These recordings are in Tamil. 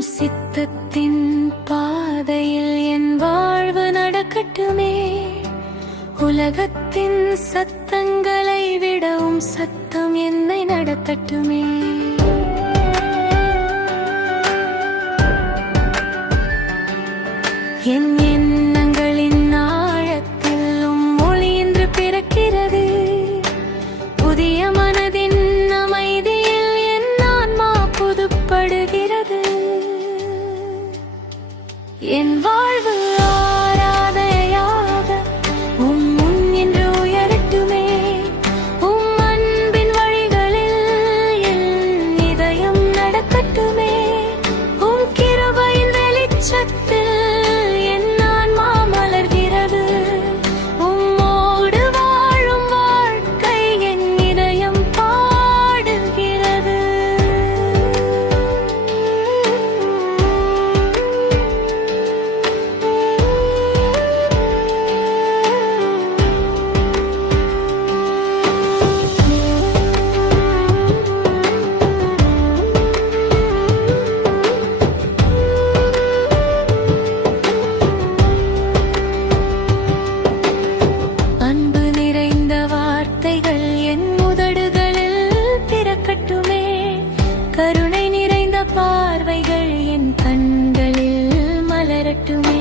சித்தத்தின் பாதையில் என் வாழ்வு நடக்கட்டுமே. உலகத்தின் சத்தங்களை விடவும் சத்தம் என்னை நடத்தட்டுமே. என் எண்ணங்களின் ஆழத்திலும் ஒளி என்று பிறக்கிறது. புதிய மனதின் அமைதியில் என் ஆன்மா புதுப்படுகிறது. என் வாழ்வு ஆராதனையாக உம் முன் என்று உயரட்டுமே. உம் அன்பின் வழிகளில் என் இதயம் நடக்கட்டுமே. உம் கிருபையின் வெளிச்சத்தில் என் ஆன்மா மலர்கிறது. உம்மோடு வாழும் வாழ்க்கை என் இதயம் பாடுகிறது. அன்பு நிறைந்த வார்த்தைகள் என் உதடுகளில் பிறக்கட்டுமே. கருணை நிறைந்த பார்வைகள் என் கண்களில் மலரட்டுமே.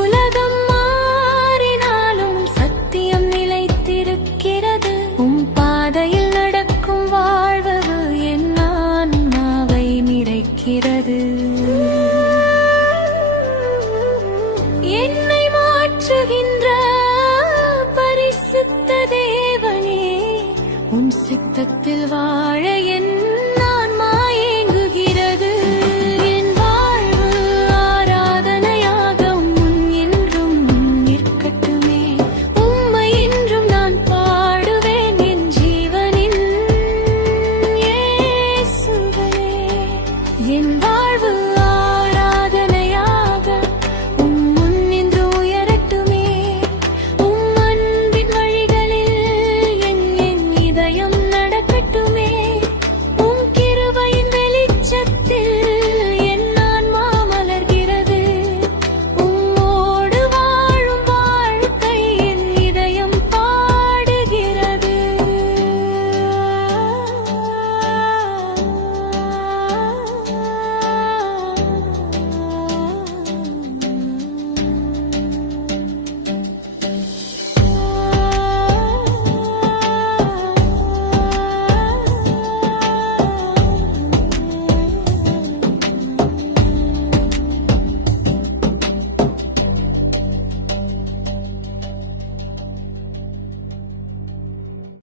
உலகம் மாறினாலும் சத்தியம் நிலைத்திருக்கிறது. உம் பாதையில் நடக்கும் வாழ்வு என் ஆன்மாவை நிறைக்கிறது. என்னை மாற்றுகின்ற பரிசுத்த தேவனே, உம் சித்தத்தில் வாழ என்